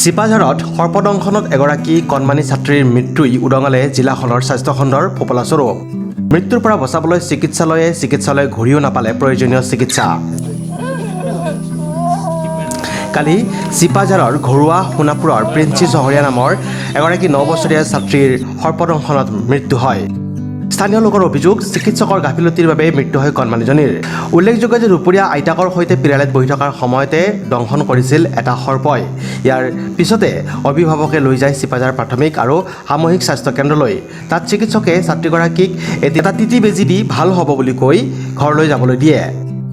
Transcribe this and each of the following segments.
চিপাঝাৰত সৰ্পদংশনত এগৰাকী কণমানি ছাত্ৰীৰ মৃত্যুই উদঙালে জিলাখনৰ স্বাস্থ্য খণ্ডৰ ফোপোলা-স্বৰূপ। মৃত্যুৰ পৰা বচাবলৈ চিকিৎসালয় ঘূৰিও নাপালে প্ৰয়োজনীয় চিকিৎসা। কালি চিপাঝাৰৰ ঘৰুৱা সোণাপুৰৰ প্ৰিন্সি চহৰীয়া নামৰ এগৰাকী 9 বছৰীয়া ছাত্ৰীৰ সৰ্পদংশনত মৃত্যু হয়। স্থানীয় লোকৰ অভিযোগ, চিকিৎসকৰ গাফিলতিৰ বাবে মৃত্যু হয় কণমানিজনীৰ। উল্লেখযোগ্য যে দুপৰীয়া আইতাকৰ সৈতে পিৰালিত বহি থকাৰ সময়তে দংশন কৰিছিল এটা সৰ্পই। ইয়াৰ পিছতে অভিভাৱকে লৈ যায় চিপাঝাৰ প্ৰাথমিক আৰু সামূহিক স্বাস্থ্য কেন্দ্ৰলৈ। তাত চিকিৎসকে ছাত্ৰীগৰাকীক এটা তিতি বেজী দি ভাল হ'ব বুলি কৈ ঘৰলৈ যাবলৈ দিয়ে।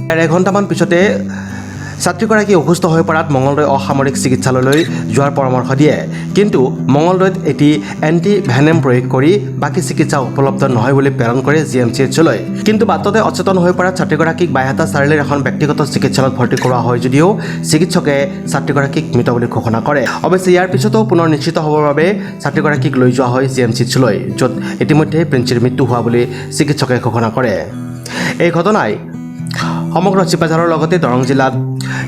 ইয়াৰ এঘণ্টামান পিছতে ছাত্ৰীগৰাকী অসুস্থ হৈ পৰাত মঙলদৈ অসামৰিক চিকিৎসালয়লৈ যোৱাৰ পৰামৰ্শ দিয়ে। কিন্তু মঙলদৈত এটি এণ্টি ভেনেম প্ৰয়োগ কৰি বাকী চিকিৎসা উপলব্ধ নহয় বুলি প্ৰেৰণ কৰে GMCHলৈ। কিন্তু বাটতে অচেতন হৈ পৰাত ছাত্ৰীগৰাকীক বাইহাটা চাৰিআলিৰ এখন ব্যক্তিগত চিকিৎসালয়ত ভৰ্তি কৰোৱা হয় যদিও চিকিৎসকে ছাত্ৰীগৰাকীক মৃত বুলি ঘোষণা কৰে। অৱশ্যে ইয়াৰ পিছতো পুনৰ নিশ্চিত হ'বৰ বাবে ছাত্ৰীগৰাকীক লৈ যোৱা হয় GMCHলৈ, য'ত ইতিমধ্যে প্ৰিন্সিৰ মৃত্যু হোৱা বুলি চিকিৎসকে ঘোষণা কৰে। এই ঘটনাই সমগ্ৰ চিপাঝাৰৰ লগতে দৰং জিলাত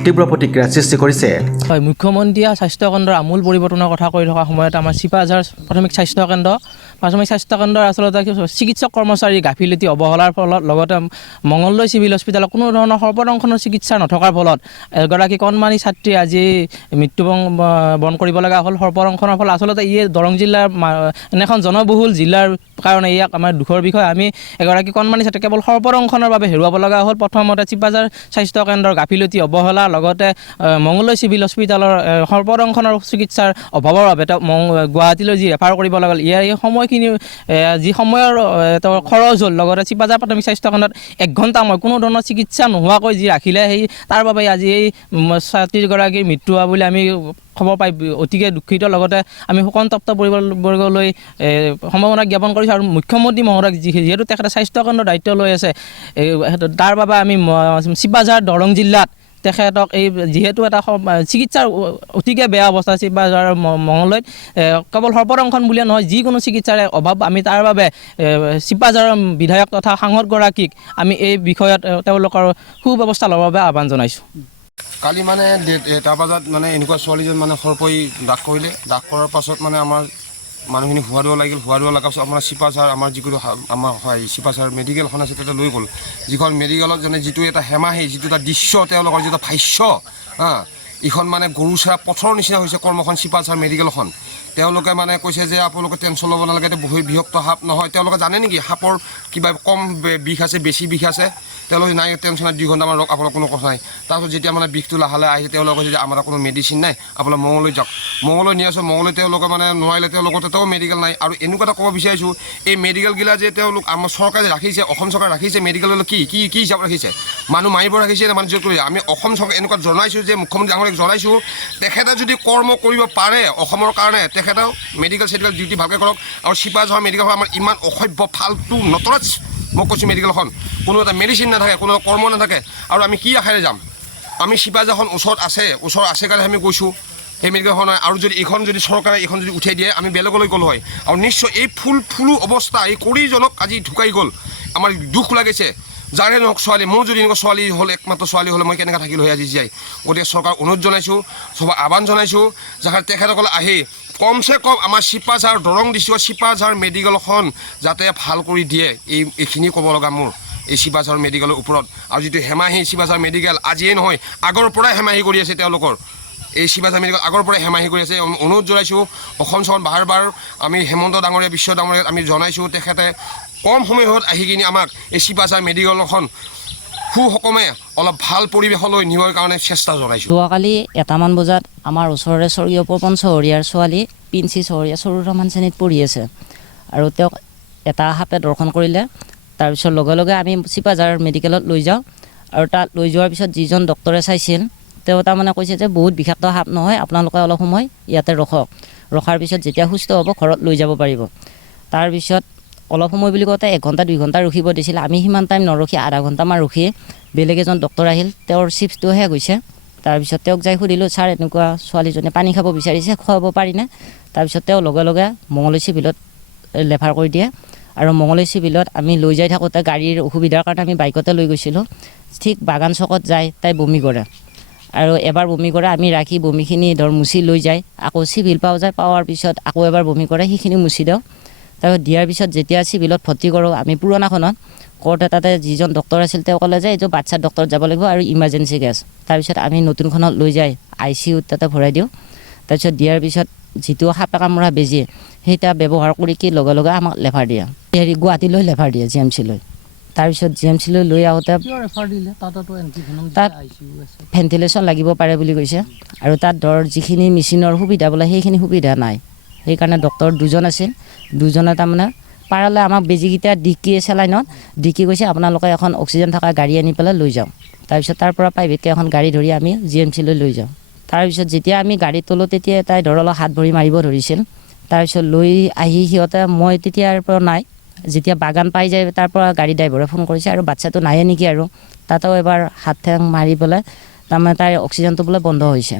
তীব্ৰ প্ৰতিক্ৰিয়াৰ সৃষ্টি কৰিছে। হয়, মুখ্যমন্ত্ৰীয়ে স্বাস্থ্য কেন্দ্ৰৰ আমূল পৰিৱৰ্তনৰ কথা কৈ থকা সময়ত আমাৰ চিপাঝাৰ প্ৰাথমিক স্বাস্থ্য কেন্দ্ৰৰ আচলতে চিকিৎসক কৰ্মচাৰী গাফিলতি অৱহেলাৰ ফলত লগতে মঙলদৈ চিভিল হস্পিটেলত কোনো ধৰণৰ সৰ্পদংশনৰ চিকিৎসা নথকাৰ ফলত এগৰাকী কণমানি ছাত্ৰী আজি মৃত্যুবৰণ কৰিব লগা হ'ল সৰ্পদংশনৰ ফলত। আচলতে ই দৰং জিলাৰ এনেখন জনবহুল জিলাৰ কাৰণে ইয়াক আমাৰ দুখৰ বিষয়। আমি এগৰাকী কণমানি ছাত্ৰী কেৱল সৰ্পদংশনৰ বাবে হেৰুৱাব লগা হ'ল। প্ৰথমতে চিপাঝাৰ স্বাস্থ্য কেন্দ্ৰৰ গাফিলতি অৱহেলা, লগতে মঙলদৈ চিভিল হস্পিটেলৰ সৰ্পদংশনৰ চিকিৎসাৰ অভাৱৰ বাবে তেওঁ গুৱাহাটীলৈ যি ৰেফাৰ কৰিব লগা হ'ল। ইয়াৰ এই সময়খিনি যি সময়ৰ খৰচ হ'ল, লগতে চিপাঝাৰ প্ৰাথমিক স্বাস্থ্য কেন্দ্ৰত 1 ঘণ্টা সময় কোনো ধৰণৰ চিকিৎসা নোহোৱাকৈ যি ৰাখিলে, তাৰ বাবে আজি এই ছাত্ৰীগৰাকীৰ মৃত্যু হোৱা বুলি আমি খবৰ পাই অতিকে দুখিত। লগতে আমি শোকন্তপ্ত পৰিয়ালবৰ্গলৈ সমবেদনা জ্ঞাপন কৰিছোঁ। আৰু মুখ্যমন্ত্ৰী মহোদয়ক যিহেতু তেখেতে স্বাস্থ্য কেন্দ্ৰৰ দায়িত্ব লৈ আছে, তাৰ বাবে আমি চিপাঝাৰ দৰং জিলাত তেখেতক যিহেতু এটা চিকিৎসাৰ অতিকে বেয়া অৱস্থা চিপাঝাৰ মঙলদৈত কেৱল সৰ্পদংশন বুলিয়ে নহয়, যিকোনো চিকিৎসাৰে অভাৱ। আমি তাৰ বাবে চিপাঝাৰৰ বিধায়ক তথা সাংসদগৰাকীক আমি এই বিষয়ত তেওঁলোকৰ সুব্যৱস্থা ল'বৰ বাবে আহ্বান জনাইছোঁ। কালি মানে 1টা বজাত মানে এনেকুৱা ছোৱালীজন মানে সৰ্পই দাগ কৰিলে। দাগ কৰাৰ পাছত মানে আমাৰ মানুহখিনি হোৱা লাগিল। হোৱা লগাৰ পাছত আমাৰ চিপাঝাৰ আমাৰ যিটো আমাৰ হয় চিপাঝাৰ মেডিকেলখন আছে তাতে লৈ গ'ল। যিখন মেডিকেলত যেনে যিটো এটা হেমাহি, যিটো এটা দৃশ্য, তেওঁলোকৰ যিটো ভাষ্য, এইখন মানে গৰু চৰা পথৰ নিচিনা হৈছে কৰ্মখন চিপাঝাৰ মেডিকেলখন। তেওঁলোকে মানে কৈছে যে আপোনালোকে টেনশ্যন ল'ব নালাগে, এইটো বহুত বিষাক্ত সাপ নহয়। তেওঁলোকে জানে নেকি সাপৰ কিবা কম বিষ আছে, বেছি বিষ আছে? তেওঁলোকে নাই, টেনশ্যন নাই, 2 ঘণ্টামান ৰখ, আপোনাৰ কোনো কথা নাই। তাৰপিছত যেতিয়া মানে বিষটো লাহে লাহে আহিছে, তেওঁলোকে কৈছে যে আমাৰ কোনো মেডিচিন নাই, আপোনাৰ মঙললৈ যাওক। মঙললৈ নি আছোঁ। মঙললৈ তেওঁলোকে মানে নোৱাৰিলে, তেওঁলোকৰ তাতেও মেডিকেল নাই। আৰু এনেকুৱা এটা ক'ব বিচাৰিছোঁ, এই মেডিকেলগিলা যে তেওঁলোক আমাৰ চৰকাৰে ৰাখিছে, অসম চৰকাৰে ৰাখিছে, মেডিকেললৈ কি হিচাপত ৰাখিছে? মানুহ মাৰিব ৰাখিছে নে মানুহ জোৰ কৰিছে? আমি অসম চৰকাৰ এনেকুৱা জনাইছোঁ যে মুখ্যমন্ত্ৰী ডাঙৰীয়াক জনাইছোঁ, তেখেতে যদি কৰ্ম কৰিব পাৰে অসমৰ কাৰণে, তেখেতেও মেডিকেল ডিউটি ভালকৈ কৰক। আৰু চিপাঝাৰ মেডিকেলখন আমাৰ ইমান অসভ্য ফাল্টু নটৰাজ, মই কৈছোঁ মেডিকেলখন কোনো এটা মেডিচিন নাথাকে, কোনো কৰ্ম নাথাকে। আৰু আমি কি আশাৰে যাম? আমি চিপাঝাৰখন ওচৰত আছে কাৰণে আমি গৈছোঁ সেই মেডিকেলখন। আৰু যদি এইখন যদি চৰকাৰে এইখন যদি উঠাই দিয়ে, আমি বেলেগলৈ গ'লো হয়। আৰু নিশ্চয় এই ফুলো অৱস্থা, এই কৰিজনক আজি ঢুকাই গ'ল, আমাৰ দুখ লাগিছে। যাৰে নহওক ছোৱালী, মোৰ যদি এনেকুৱা ছোৱালী হ'ল, একমাত্ৰ ছোৱালী হ'লে মই কেনেকৈ থাকিলোঁ হয় আজি জীয়াই। গতিকে চৰকাৰ অনুৰোধ জনাইছোঁ, সবক আহ্বান জনাইছোঁ, যাতে তেখেতসকলে আহি কমচে কম আমাৰ চিপাঝাৰ দৰং ডিষ্ট্ৰিক্টৰ চিপাঝাৰ মেডিকেলখন যাতে ভাল কৰি দিয়ে, এইখিনি ক'ব লগা মোৰ এই চিপাঝাৰ মেডিকেলৰ ওপৰত। আৰু যিটো হেমাহি চিপাঝাৰ মেডিকেল আজিয়ে নহয়, আগৰ পৰাই হেমাহি কৰি আছে তেওঁলোকৰ। এই চিপাঝাৰ মেডিকেল আগৰ পৰাই হেমাহি কৰি আছে। অনুৰোধ জনাইছোঁ অসম চৰকাৰত বাৰ আমি হেমন্ত ডাঙৰীয়া, বিশ্ব ডাঙৰীয়াক আমি জনাইছোঁ, তেখেতে কম সময়ত আহি কিনি আমাক এই চিপাঝাৰ মেডিকেলখন সুসকমে অলপ ভাল পৰিৱেশলৈ নিবৰ কাৰণে চেষ্টা জনাইছোঁ। যোৱাকালি 1টামান বজাত আমাৰ ওচৰৰে স্বৰ্গীয় পপন চহৰীয়াৰ ছোৱালী প্ৰিন্সি চহৰীয়া 4মান শ্ৰেণীত পঢ়ি আছে, আৰু তেওঁক এটা সাপে দৰ্শন কৰিলে। তাৰপিছত লগে লগে আমি চিপাঝাৰ মেডিকেলত লৈ যাওঁ, আৰু তাত লৈ যোৱাৰ পিছত যিজন ডক্টৰে চাইছিল, তেওঁ তাৰমানে কৈছে যে বহুত বিষাক্ত সাপ নহয়, আপোনালোকে অলপ সময় ইয়াতে ৰখাৰ পিছত যেতিয়া সুস্থ হ'ব ঘৰত লৈ যাব পাৰিব। তাৰপিছত অলপ সময় বুলি কওঁতে 1 ঘণ্টা 2 ঘণ্টা ৰখিব দিছিল। আমি সিমান টাইম নৰখি আধা ঘণ্টামান ৰখি বেলেগ এজন ডক্টৰ আহিল, তেওঁৰ চিপছটো শেষ হৈছে। তাৰপিছত তেওঁক যাই সুধিলোঁ, ছাৰ এনেকুৱা ছোৱালীজনীয়ে পানী খাব বিচাৰিছে, খুৱাব পাৰিনে? তাৰপিছত তেওঁ লগে লগে মঙলদৈ চিভিলত ৰেফাৰ কৰি দিয়ে। আৰু মঙলদৈ চিভিলত আমি লৈ যাই থাকোঁতে গাড়ীৰ অসুবিধাৰ কাৰণে আমি বাইকতে লৈ গৈছিলোঁ। ঠিক বাগান চকত যায় তাই বমি কৰে, আৰু এবাৰ বমি কৰে আমি ৰাখি বমিখিনি মুচি লৈ যায় আকৌ চিভিল পাওঁ যায় পাৱাৰ পিছত আকৌ এবাৰ বমি কৰে সেইখিনি মুচি দিওঁ তাৰপিছত দিয়াৰ পিছত যেতিয়া চিভিলত ভৰ্তি কৰোঁ আমি পুৰণাখনত কৰোঁতে তাতে যিজন ডক্টৰ আছিল তেওঁ ক'লে যে এইটো বাচ্ছাৰ ডক্টৰত যাব লাগিব আৰু ইমাৰ্জেঞ্চি কেছ তাৰপিছত আমি নতুনখনত লৈ যাই ICUত তাতে ভৰাই দিওঁ তাৰপিছত দিয়াৰ পিছত যিটো সাপে কামোৰা বেজি সেইটা ব্যৱহাৰ কৰি কি লগে লগে আমাক লেফাৰ দিয়ে গুৱাহাটীলৈ লেফাৰ দিয়ে GMC লৈ তাৰপিছত GMC লৈ আহোঁতে তাত ভেণ্টিলেশ্যন লাগিব পাৰে বুলি কৈছে আৰু তাত যিখিনি মেচিনৰ সুবিধা বোলে সেইখিনি সুবিধা নাই সেইকাৰণে ডক্টৰ দুজন আছিল দুজনে তাৰমানে পাৰালে আমাক বেজিকেইটা ডিকি চেলাইনত ডিকি কৈছে আপোনালোকে এখন অক্সিজেন থকা গাড়ী আনি পেলাই লৈ যাওঁ তাৰপিছত তাৰ পৰা প্ৰাইভেটকৈ এখন গাড়ী ধৰি আমি GMC লৈ যাওঁ তাৰপিছত যেতিয়া আমি গাড়ীত তলোঁ তেতিয়া তাই অলপ হাত ভৰি মাৰিব ধৰিছিল তাৰপিছত লৈ আহি সিহঁতে মই তেতিয়াৰ পৰা নাই যেতিয়া বাগান পাই যায় তাৰ পৰা গাড়ী ড্ৰাইভাৰে ফোন কৰিছে আৰু বাচ্ছাটো নাহে নেকি আৰু তাতেও এবাৰ হাত ঠেং মাৰি পেলাই তাৰমানে তাইৰ অক্সিজেনটো বোলে বন্ধ হৈছে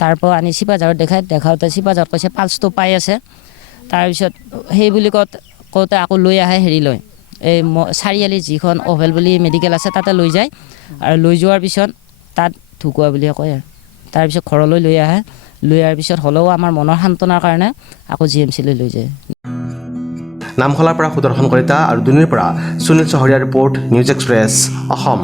তাৰ পৰা আনি চিপাঝাৰত দেখাওঁতে চিপাঝাৰত কৈছে পালছটো পাই আছে তাৰপিছত সেই বুলি কওঁতে আকৌ লৈ আহে লৈ এই চাৰিআলি যিখন অভেল বুলি মেডিকেল আছে তাতে লৈ যায় আৰু লৈ যোৱাৰ পিছত তাত ঢুকোৱা বুলি কয় তাৰপিছত ঘৰলৈ লৈ আহে লৈ অহাৰ পিছত হ'লেও আমাৰ মনৰ সান্তনাৰ কাৰণে আকৌ GMC লৈ যায় নামখলাৰ পৰা সুদৰ্শন কলিতা আৰু দুনীৰ পৰা সুনীল চহৰীয়া ৰিপৰ্ট নিউজ এক্সপ্ৰেছ অসম